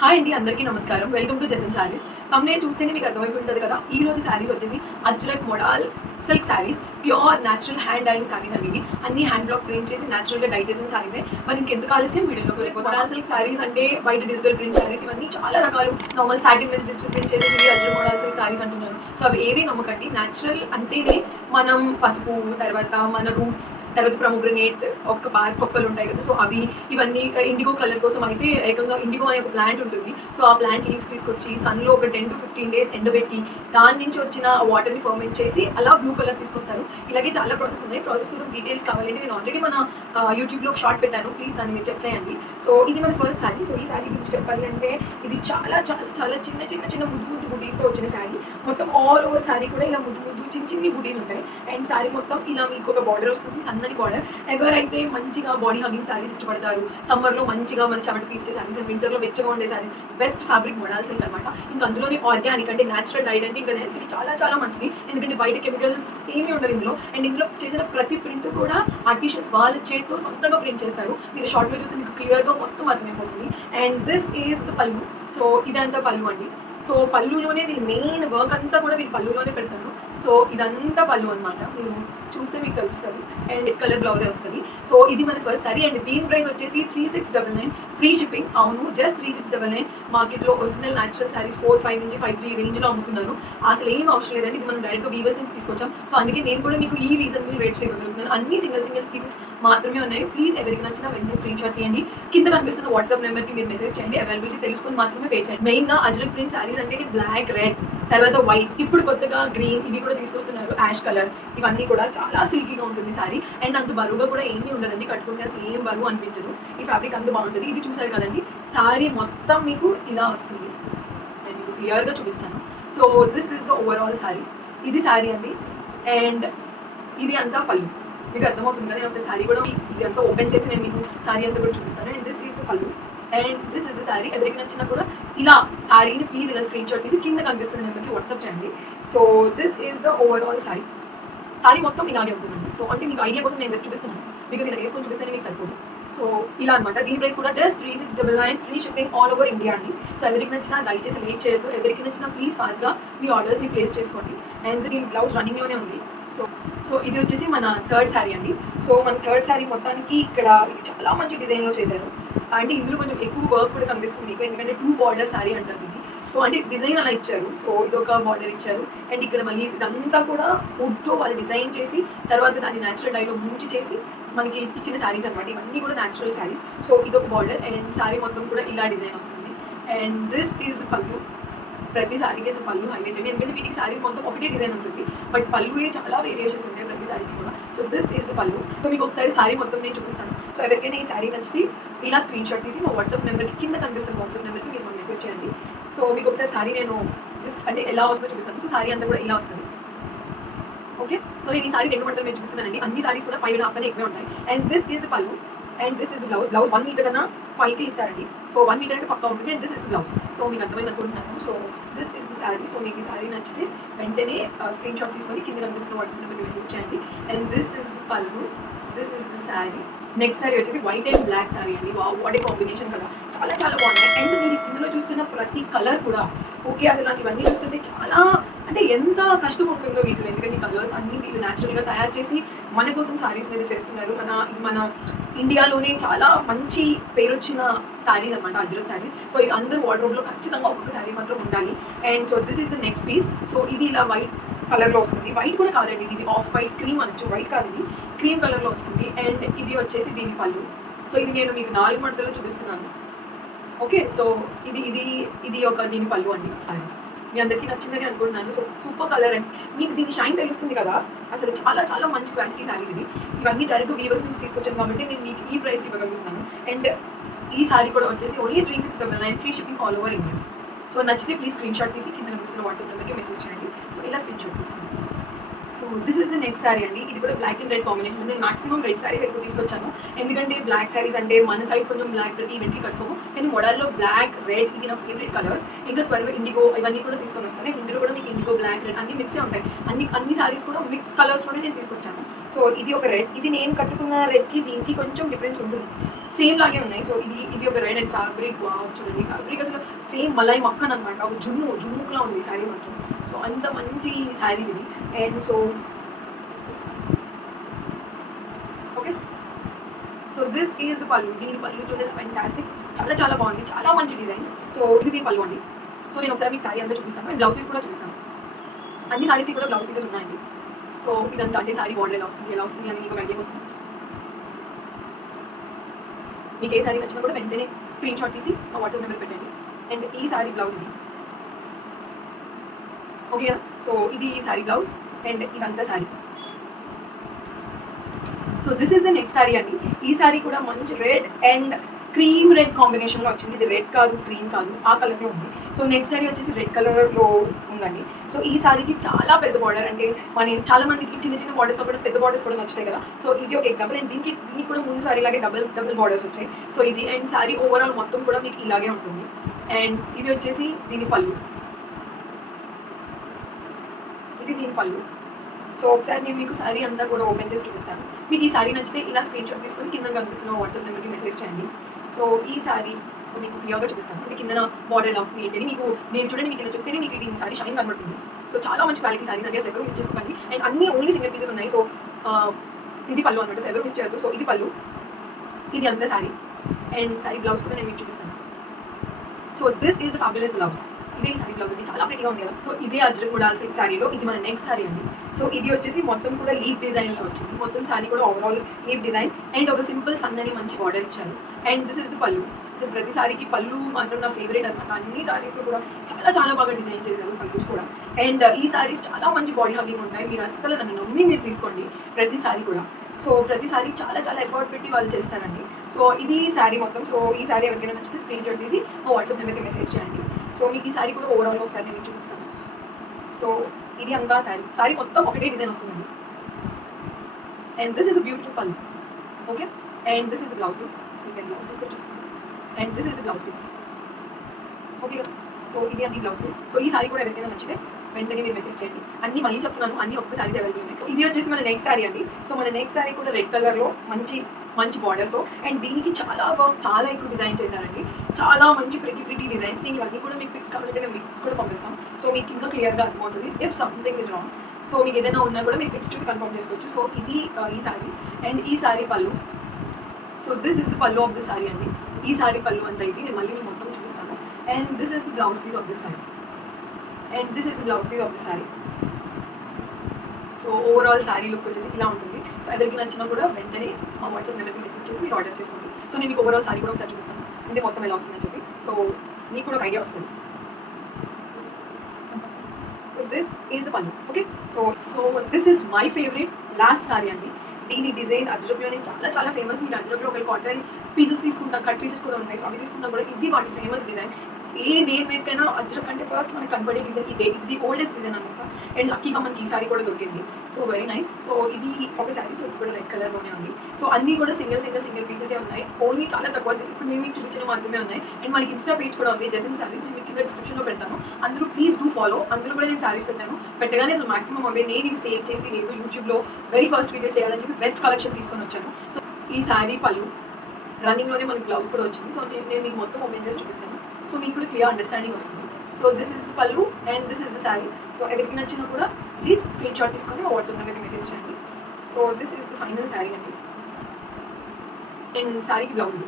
Hi అండి, అందరికీ నమస్కారం. Welcome to Jason sarees. Thumbnail చూస్తేనే మీకు అర్థమైపోయి ఉంటుంది కదా. ఈ రోజు శారీస్ వచ్చేసి Ajrak model silk sarees, pure natural hand dyeing sarees అండి. ఇవి అన్ని హ్యాండ్ బ్లాక్ ప్రింట్ చేసి న్యాచురల్గా డై చేసిన శారీసే. మరి ఇంకెందుకు ఆలస్యం, వీడియోలోకి వెళ్ళిపోతాం. మోడల్ సిల్క్ శారీస్ అంటే బయట డిజిటల్ ప్రింట్ శారీస్ ఇవన్నీ చాలా రకాలు. నార్మల్ సాటిన్ మీద డిజిటల్ ప్రింట్ చేసి అజ్రక్ మోడల్ సిల్క్ శారీస్ అంటున్నారు. సో అవి ఏవి నమ్మకండి. న్యాచురల్ అంటేనే మనం పసుపు, తర్వాత మన రూట్స్, తర్వాత ప్రొమోగ్రనేట్, ఒక పార్క్ మొక్కలు ఉంటాయి కదా. సో అవి ఇవన్నీ ఇండిగో కలర్ కోసం అయితే ఏకంగా ఇండిగో అనే ఒక ప్లాంట్ ఉంటుంది. సో ఆ ప్లాంట్ లీవ్స్ తీసుకొచ్చి సన్లో ఒక 10 to 15 days ఎండబెట్టి దాని నుంచి వచ్చిన వాటర్ని ఫర్మెంట్ చేసి అలా బ్లూ కలర్ తీసుకొస్తారు. ఇలాగే చాలా ప్రాసెస్ ఉన్నాయి. ప్రాసెస్ కోసం డీటెయిల్స్ కావాలంటే నేను ఆల్రెడీ మన యూట్యూబ్లో ఒక షార్ట్ పెట్టాను, ప్లీజ్ దాన్ని మీరు చెక్ చేయండి. సో ఇది మన ఫస్ట్ శారీ. సో ఈ శారీ గురించి చెప్పాలి అంటే ఇది చాలా చాలా చాలా చిన్న చిన్న చిన్న ముద్దు ముద్దు బుటీస్తో వచ్చిన శారీ. మొత్తం ఆల్ ఓవర్ శారీ కూడా ఇలా ముద్దు ముద్దు చిన్న చిన్ని బుటీస్ ఉంటాయి. అండ్ శారీ మొత్తం ఇలా మీకు ఒక బార్డర్ వస్తుంది, సన్నని బార్డర్. ఎవరైతే మంచిగా బాడీ హగింగ్ శారీస్ ఇష్టపడతారు, సమ్మర్లో మంచిగా మన చెమట పీల్చే శారీస్, వింటర్లో వెచ్చగా ఉండే saris, best fabric model silk అనమాట. ఇంకా అందులోనే ఆర్గానిక్ అంటే న్యాచురల్ డైట్ అంటే ఇంకా హెల్త్కి చాలా చాలా మంచిది. ఎందుకంటే బయట కెమికల్స్ ఏమీ ఉండవు ఇందులో. అండ్ ఇందులో చేసిన ప్రతి ప్రింట్ కూడా ఆర్టిషియన్స్ వాళ్ళ చేతితో సొంతంగా ప్రింట్ చేస్తారు. మీరు షార్ట్లో చూస్తే మీకు క్లియర్గా మొత్తం అర్థమైపోతుంది. అండ్ దిస్ ఈజ్ ద పల్లు. సో ఇదంతా పల్లు అండి. సో పళ్ళులోనే వీళ్ళు మెయిన్ వర్క్ అంతా కూడా వీళ్ళు పళ్ళులోనే పెడతారు. సో ఇదంతా పళ్ళు అనమాట, మీరు చూస్తే మీకు తెలుస్తుంది. అండ్ రెడ్ కలర్ బ్లౌజే వస్తుంది. సో ఇది మన ఫస్ట్ సారీ. అండ్ దీని ప్రైస్ వచ్చేసి 3699, ఫ్రీ షిప్పింగ్. అవును, జస్ట్ 3699. మార్కెట్లో ఒరిజినల్ న్యాచురల్ శారీస్ 4-5 నుంచి 5-3 రేంజ్లో అమ్ముతున్నారు. అసలు ఏం అవసరం లేదండి, ఇది మనం డైరెక్ట్గా వీవర్స్ నుంచి తీసుకొచ్చాం. సో అందుకే నేను కూడా మీకు ఈ రీజనబుల్ రేట్లో ఇవ్వగలుగుతున్నాను. అన్ని సింగిల్ పీసెస్ మాత్రమే ఉన్నాయి. ప్లీజ్ ఎవరికి నచ్చిన వెంటనే స్క్రీన్ షాట్ తీయండి. కింద కనిపిస్తున్న వాట్సాప్ నెంబర్కి మీరు మెసేజ్ చేయండి. అవైలబిలిటీ తెలుసుకొని మాత్రమే పే చేయండి. మెయిన్గా అజ్రక్ ప్రింట్ శారీస్ అంటే బ్లాక్, రెడ్, తర్వాత వైట్, ఇప్పుడు కొత్తగా గ్రీన్ ఇవి కూడా తీసుకొస్తున్నారు, యాష్ కలర్. ఇవన్నీ కూడా చాలా సిల్కీగా ఉంటుంది శారీ. అండ్ అంత బరువుగా కూడా ఏమీ ఉండదండి, కట్టుకుంటే అసలు ఏం బరువు అనిపించదు. ఈ ఫ్యాబ్రిక్ అంత బాగుంటుంది. ఇది చూసారు కదండి, శారీ మొత్తం మీకు ఇలా వస్తుంది. నేను మీకు క్లియర్గా చూపిస్తాను. So this is the overall sari. ఇది శారీ అండి. అండ్ ఇది అంతా పళ్ళు, మీకు అర్థమవుతుంది కదా. నేను ఒకసారి శారీ కూడా ఇది అంతా ఓపెన్ చేసి నేను మీకు శారీ అంతా కూడా చూపిస్తాను. And this is the pallu and this is the sari. ఎవరికి నచ్చినా కూడా ఇలా శారీని ప్లీజ్ ఇలా స్క్రీన్ షాట్ తీసి కింద కనిపిస్తున్న నెంబర్కి వాట్సాప్ చేయండి. So this is the overall sari. Sari మొత్తం ఇలాగే ఉంటుందండి. సో అంటే మీకు ఐడియా కోసం నేను జస్ట్ చూపిస్తున్నాను, బికాస్ ఇలా వేసుకొని చూపిస్తేనే మీకు సరిపోదు. సో ఇలా అనమాట. దీని ప్రైస్ కూడా just 3699, free shipping all over India అండి. సో ఎవరికి నచ్చినా దయచేసి లేట్ చేయొద్దు. ఎవరికి నచ్చినా ప్లీజ్ ఫాస్ట్గా మీ ఆర్డర్స్ని ప్లేస్ చేసుకోండి. అండ్ దీని బ్లౌజ్ రన్నింగ్లోనే ఉంది. సో ఇది వచ్చేసి మన థర్డ్ శారీ అండి. సో మన థర్డ్ శారీ మొత్తానికి ఇక్కడ చాలా మంచి డిజైన్లో చేశారు. అంటే ఇందులో కొంచెం ఎక్కువ వర్క్ కూడా కనిపిస్తుంది మీకు, ఎందుకంటే 2 బార్డర్ శారీ అంటారు ఇది. సో అంటే డిజైన్ అలా ఇచ్చారు. సో ఇదొక బార్డర్ ఇచ్చారు. అండ్ ఇక్కడ మళ్ళీ ఇదంతా కూడా వుడ్తో వాళ్ళు డిజైన్ చేసి తర్వాత దాన్ని న్యాచురల్ డైలో ముంచి చేసి మనకి ఇచ్చిన శారీస్ అనమాట. ఇవన్నీ కూడా న్యాచురల్ శారీస్. సో ఇదొక బార్డర్ అండ్ శారీ మొత్తం కూడా ఇలా డిజైన్ వస్తుంది. అండ్ దిస్ ఈజ్ ద పల్లు. ప్రతి శారీకి అసలు పళ్ళు హైలైట్ అండి, ఎందుకంటే వీటికి శారీ మొత్తం ఒకటే డిజైన్ ఉంటుంది, బట్ పళ్ళుయే చాలా వేరియేషన్స్ ఉంటాయి ప్రతి శారీకి కూడా. సో దిస్ ఈస్ ద పళ్ళు. సో మీకు ఒకసారి శారీ మొత్తం నేను చూపిస్తాను. సో ఎవరికైనా ఈ శారీ నచ్చితే ఇలా స్క్రీన్ షాట్ తీసి మా వాట్సాప్ నెంబర్కి కింద కనిపిస్తున్న వాట్సాప్ నెంబర్కి మీరు మెసేజ్ చేయండి. సో మీకు ఒకసారి శారీ నేను జస్ట్ అంటే ఎలా వస్తుందో చూపిస్తాను. సో శారీ అంతా కూడా ఇలా వస్తుంది. ఓకే, సో నేను ఈ శారీ 2 మంటలు నేను చూపిస్తున్నానండి. అన్ని శారీస్ కూడా 5.5 కన్నా ఎక్కువే ఉంటాయి. And this is the pallu and this is the blouse. Blouse 1 metre కన్నా 5 ఇస్తారండి. సో 1 మీటర్ అంటే పక్కా ఉంటుంది. And this is the blouse. So మీకు అర్థమైంది అనుకుంటున్నాను. So this is the sari. So మీకు ఈ శారీ నచ్చితే వెంటనే స్క్రీన్ షాట్ తీసుకొని కింద కనిపిస్తున్న వాట్సాప్ నెంబర్కి మెసేజ్ చేయండి. అండ్ దిస్ ఇస్ ద పళ్ళు, this is the sari. Next sari వచ్చేసి వైట్ అండ్ బ్లాక్ శారీ అండి. వాట్ ఏ కాంబినేషన్ కదా, చాలా చాలా బాగున్నాయి. అండ్ మీరు ఇందులో చూస్తున్న ప్రతి కలర్ కూడా ఓకే, అసలు నాకు ఇవన్నీ చూస్తుంటే చాలా అంటే ఎంత కష్టం ఉంటుందో వీటిలో, ఎందుకంటే కలర్స్ అన్నీ వీళ్ళు న్యాచురల్గా తయారు చేసి మన కోసం శారీస్ మీద చేస్తున్నారు. మన ఇండియాలోనే చాలా మంచి పేరు వచ్చిన శారీస్ అనమాట అజ్రక్ శారీస్. సో ఇది అందరూ వార్డ్రోబ్లో ఖచ్చితంగా ఒక్కొక్క శారీ మాత్రం ఉండాలి. And so this is the next piece. So ఇది ఇలా వైట్ కలర్లో వస్తుంది. వైట్ కూడా కాదండి, ఇది ఆఫ్ వైట్ క్రీమ్ అనొచ్చు, వైట్ కాదు ఇది క్రీమ్ కలర్లో వస్తుంది. అండ్ ఇది వచ్చేసి దీని పళ్ళు. సో ఇది నేను మీకు 4 మడతలో చూపిస్తున్నాను. ఓకే, సో ఇది ఒక దీని పళ్ళు అండి. మీ అందరికీ నచ్చిందని అనుకుంటున్నాను. సో సూపర్ కలర్ అండ్ మీకు దీని షైన్ తెలుస్తుంది కదా, అసలు చాలా చాలా మంచి క్వాలిటీ శారీస్ ఇది. ఇవన్నీ డైరెక్ట్ వీవర్స్ నుంచి తీసుకొచ్చాను కాబట్టి నేను మీకు ఈ ప్రైస్ ఇవ్వగలుగుతున్నాను. అండ్ ఈ శారీ కూడా వచ్చేసి only 3699, free shipping all over India. So నచ్చితే ప్లీజ్ స్క్రీన్ షాట్ తీసి కింద కనిపిస్తున్న వాట్సాప్ నెంబర్కి మెసేజ్ చేయండి. సో ఇలా స్క్రీన్ షాట్ తీసుకోండి. So this is the next sari అండి. ఇది కూడా బ్లాక్ అండ్ రెడ్ కాంబినేషన్ ఉంది. మాక్సిమం రెడ్ శారీస్ ఎక్కువ తీసుకొచ్చాను, ఎందుకంటే బ్లాక్ శారీస్ అంటే మన సైడ్ కొంచెం బ్లాక్ ప్రతి ఈవెంట్కి కట్టుకోము, కానీ మోడల్లో బ్లాక్, రెడ్ ఇది నా ఫేవరెట్ కలర్స్. ఇంకా త్వరగా ఇండిగో ఇవన్నీ కూడా తీసుకొని వస్తాను. ఇందులో కూడా మీకు ఇండిగో, బ్లాక్, రెడ్ అన్ని మిక్సే ఉంటాయి. అన్ని శారీస్ కూడా మిక్స్ కలర్స్లోనే నేను తీసుకొచ్చాను. సో ఇది ఒక రెడ్. ఇది నేను కట్టుకున్న రెడ్కి దీనికి కొంచెం డిఫరెన్స్ ఉంటుంది. సేమ్ లాగే ఉన్నాయి. సో ఇది ఒక రెడ్ అండ్ ఫ్యాబ్రిక్ చూడండి, ఫ్యాబ్రిక్ అసలు సేమ్ మలై మక్కన్ అనమాట, ఒక జున్నుకులా ఉంది శారీ మాత్రం. సో అంత మంచి శారీస్ ఇది. And so okay, so this is the పళ్ళు. దీని పళ్ళు చూడేసి ఫ్యాంటాస్టిక్, చాలా చాలా బాగుంది, చాలా మంచి డిజైన్స్. సో ఇది పళ్ళు అండి. సో నేను ఒకసారి మీకు శారీ అంతా చూపిస్తాను అండ్ బ్లౌజ్ పీస్ కూడా చూపిస్తాను. అన్ని శారీస్కి కూడా బ్లౌజ్ పీసెస్ ఉన్నాయండి. సో ఇదంతా అంటే శారీ బార్డర్ ఎలా వస్తుంది అని మీకు ఐడియా వస్తుంది. మీకు ఏ శారీ నచ్చినా కూడా వెంటనే స్క్రీన్ షాట్ తీసి మా వాట్సాప్ నెంబర్ పెట్టండి. అండ్ ఈ శారీ బ్లౌజ్ ఇది ఓకే. సో ఇది శారీ బ్లౌజ్ అండ్ ఇదంతా sari. So this is the next sari అండి. ఈ శారీ కూడా మంచి రెడ్ అండ్ క్రీమ్ రెడ్ కాంబినేషన్లో వచ్చింది. ఇది రెడ్ కాదు, క్రీమ్ కాదు, ఆ కలర్లో ఉంది. సో నెక్స్ట్ శారీ వచ్చేసి రెడ్ కలర్లో ఉందండి. సో ఈ శారీకి చాలా పెద్ద బార్డర్, అంటే చాలా మందికి చిన్న చిన్న బార్డర్స్ కాకుండా పెద్ద బార్డర్స్ కూడా నచ్చుతాయి కదా. సో ఇది ఒక ఎగ్జాంపుల్. అండ్ దీనికి కూడా ముందు శారీ లాగే డబుల్ బార్డర్స్ వచ్చాయి. సో ఇది అండ్ శారీ ఓవరాల్ మొత్తం కూడా మీకు ఇలాగే ఉంటుంది. అండ్ ఇది వచ్చేసి దీని పళ్ళు, ఇది దీని పళ్ళు. సో ఒకసారి నేను మీకు శారీ అంతా కూడా ఓపెన్ చేసి చూపిస్తాను. మీకు ఈ శారీ నచ్చితే ఇలా స్క్రీన్ షాట్ తీసుకొని కింద కనిపిస్తున్న వాట్సాప్ నెంబర్కి మెసేజ్ చేయండి. సో ఈ శారీ మీకు క్లియర్గా చూపిస్తాను, అంటే కింద బార్డర్ ఎలా వస్తుంది ఏంటి మీకు నేను చూడండి, మీకు కింద చెప్తేనే మీకు ఈ శారీ షైన్ కనబడుతుంది. సో చాలా మంచి క్వాలిటీ శారీస్ అంటే అసలు ఎవరు మిస్ చేసుకోండి. అండ్ అన్ని ఓన్లీ సింగిల్ పీసెస్ ఉన్నాయి. సో ఇది పళ్ళు అనమాట, సో ఎవరు మిస్ చేయొద్దు. సో ఇది పళ్ళు, ఇది అంతా శారీ. అండ్ శారీ బ్లౌజ్ కూడా నేను మీకు చూపిస్తాను. So this is the fabulous blouse. ఇదే శారీ బ్లౌజ్ అండి, చాలా ప్రిటీగా ఉంది కదా. సో ఇదే అజ్రక్ మోడల్ సిల్క్ శారీలో ఇది మన నెక్స్ట్ శారీ అండి. సో ఇది వచ్చేసి మొత్తం కూడా లీఫ్ డిజైన్లో వచ్చింది. మొత్తం శారీ కూడా ఓవరాల్ లీఫ్ డిజైన్ అండ్ ఒక సింపుల్ సన్నని మంచి బార్డర్ ఇచ్చారు. అండ్ దిస్ ఇస్ ద పళ్ళు. ప్రతి సారీకి పళ్ళు మాత్రం నా ఫేవరెట్ అనమాట. అన్ని సారీస్లో కూడా చాలా చాలా బాగా డిజైన్ చేశారు పళ్ళుస్ కూడా. అండ్ ఈ సారీస్ చాలా మంచి బాడీ హగ్గింగ్ ఉంటాయి. మీరు అస్సలు నన్ను నమ్మి మీరు తీసుకోండి ప్రతి సారీ కూడా. సో ప్రతి సారీ చాలా చాలా ఎఫర్ట్ పెట్టి వాళ్ళు చేస్తారండి. సో ఇది శారీ మొత్తం. సో ఈ శారీ ఎవరికైనా నచ్చితే స్క్రీన్ షాట్ తీసి మా వాట్సాప్ నెంబర్కి మెసేజ్ చేయండి. సో మీకు ఈ శారీ కూడా ఓవరాల్గా ఒకసారి నేను చూపిస్తాను. సో ఇది అంతా శారీ మొత్తం ఒకటే డిజైన్ వస్తుందండి. And this is the beautiful pallu okay. And this is the blouse piece, మీకు బ్లౌజ్ పీస్ కూడా చూస్తాను. And this is the blouse piece okay. So ఇది అన్ని బ్లౌజ్ పీస్. సో ఈ శారీ కూడా ఎవరికైనా నచ్చితే వెంటనే మీరు మెసేజ్ చేయండి. అన్ని మళ్ళీ చెప్తున్నాను, అన్ని ఒక్క సారీస్ అవైలబుల్ ఉన్నాయి. ఇది వచ్చేసి మన నెక్స్ట్ శారీ అండి. సో మన నెక్స్ట్ శారీ కూడా రెడ్ కలర్లో మంచి బార్డర్తో అండ్ దీనికి చాలా ఎక్కువ డిజైన్ చేశారండి. చాలా మంచి ప్రిటీ డిజైన్స్. నేను ఇవన్నీ కూడా మీకు పిక్స్ కావాలంటే మేము పిక్స్ కూడా పంపిస్తాం. సో మీకు ఇంకా క్లియర్గా అర్థమవుతుంది if something is wrong. So మీకు ఏదైనా ఉన్నా కూడా మీరు పిక్స్ చూసి కన్ఫర్మ్ చేసుకోవచ్చు. సో ఇది ఈ శారీ అండ్ ఈ శారీ పళ్ళు. సో దిస్ ఇస్ ద పళ్ళు ఆఫ్ ది శారీ అండి. ఈ శారీ పళ్ళు అంతా ఇది నేను మళ్ళీ మీకు మొత్తం చూపిస్తాను. And this is the blouse piece of this sari. And this is the blouse piece of the sari. So overall sari look వచ్చేసి ఇలా ఉంటుంది. సో ఎవరికి నచ్చినా కూడా వెంటనే మా వాట్సాప్ నెంబర్కి మెసేజ్ చేసి మీరు ఆర్డర్ చేసుకోండి. సో నేను మీకు ఓవరాల్ శారీ కూడా ఒకసారి చూపిస్తాను, అంటే మొత్తం ఎలా వస్తుందని చెప్పి. సో మీకు కూడా ఒక ఐడియా వస్తుంది. సో దిస్ ఈజ్ ద పళ్ళు okay. So this is my favourite last sari అండి. దీని డిజైన్ అజ్రక్లోనే చాలా చాలా ఫేమస్. మీరు అజ్రక్లో ఒకవేళ కాటన్ పీసెస్ తీసుకుంటాం, కట్ పీసెస్ కూడా ఉన్నాయి. సో అవి తీసుకుంటాం కూడా ఇది వాటి ఫేమస్ డిజైన్. ఏ దేని మీదకైనా అజ్రక్ అంటే ఫస్ట్ మనకి కనబడే డిజైన్ ఇదే. ఇది ఓల్డెస్ట్ డిజైన్ అనమాట. అండ్ లక్కీగా మనకి ఈ సారీ కూడా దొరికింది. So very nice. సో ఇది ఒక శారీ. సో ఇది కూడా రెడ్ కలర్లోనే ఉంది. సో అన్నీ కూడా సింగిల్ పీసెసే ఉన్నాయి. ఓన్లీ చాలా తక్కువ, ఇప్పుడు నేను మీకు చూపించిన మాత్రమే ఉన్నాయి. అండ్ మనకి ఇన్స్టా పేజ్ కూడా ఉంది, జెసిన్ శారీస్. నేను మీకు కింద డిస్క్రిప్షన్లో పెడతాను. అందరూ ప్లీజ్ డూ ఫాలో. అందులో కూడా నేను శారీస్ పెట్టాను. పెట్టగానే అసలు మాక్సిమం అవే నేను ఇవి సేవ్ చేసి లేదు యూట్యూబ్లో వెరీ ఫస్ట్ వీడియో చేయాలని చెప్పి బెస్ట్ కలెక్షన్ తీసుకొని వచ్చాను. సో ఈ శారీ పళ్ళు రన్నింగ్లోనే మనకి బ్లౌజ్ కూడా వచ్చింది. సో నేను మీకు మొత్తం ఓపెన్ చేసి చూపిస్తాను. సో మీకు కూడా క్లియర్ అండర్స్టాండింగ్ వస్తుంది. So this is the pallu and this is the sari. So ఎవరికి నచ్చినా కూడా ప్లీజ్ స్క్రీన్ షాట్ తీసుకొని మా వాట్సాప్ నెంబర్కి మెసేజ్ చేయండి. So this is the final sari అండి. అండ్ శారీకి బ్లౌజ్,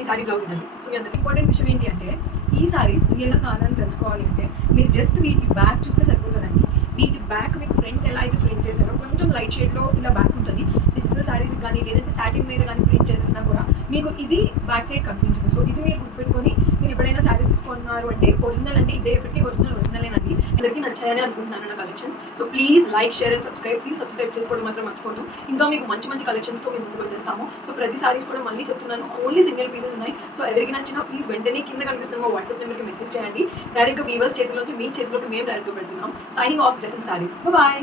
ఈ శారీ బ్లౌజ్ అండి. సో మీ అందరికి ఇంపార్టెంట్ విషయం ఏంటి అంటే ఈ శారీస్ ఎలా కాదని తెలుసుకోవాలి అంటే మీరు జస్ట్ వీటి బ్యాక్ చూస్తే సరిపోతుందండి. వీటి బ్యాక్ మీకు ఫ్రంట్ ఎలా అయితే ప్రింట్ చేశారో కొంచెం లైట్ షేడ్లో ఇలా బ్యాక్ ఉంటుంది. డిజిటల్ శారీస్ కానీ లేదంటే సాటిన్ మీద కానీ ప్రింట్ చేసేసినా కూడా మీకు ఇది బ్యాక్ సైడ్ కనిపించదు. సో ఇది మీరు గుర్తుపెట్టుకొని మీరు ఎప్పుడైనా శారీస్ తీసుకున్నారు అంటే ఒరిజినల్ అంటే ఇదే ఎప్పటికీ ఒరిజినలేనండి. అందరికీ నచ్చాయని అనుకుంటున్నాను నా collections. So please like, share and subscribe. Please subscribe చేసుకోవడం మాత్రం మర్చిపోదు. ఇంకా మీకు మంచి కలెక్షన్స్తో మేము ముందుకు వచ్చేస్తాము. సో ప్రతి సారీస్ కూడా మళ్ళీ చెప్తున్నాను ఓన్లీ సింగిల్ పీసెస్ ఉన్నాయి. సో ఎవరికి నచ్చినా ప్లీజ్ వెంటనే కింద కనిపిస్తున్న మా వాట్సాప్ నెంబర్కి మెసేజ్ చేయండి. డైరెక్ట్గా వీవర్స్ చేతిలోంచి మీ చేతిలోకి మేము డైరెక్ట్గా పెడుతున్నాం. Signing off Jesin saris. Bye.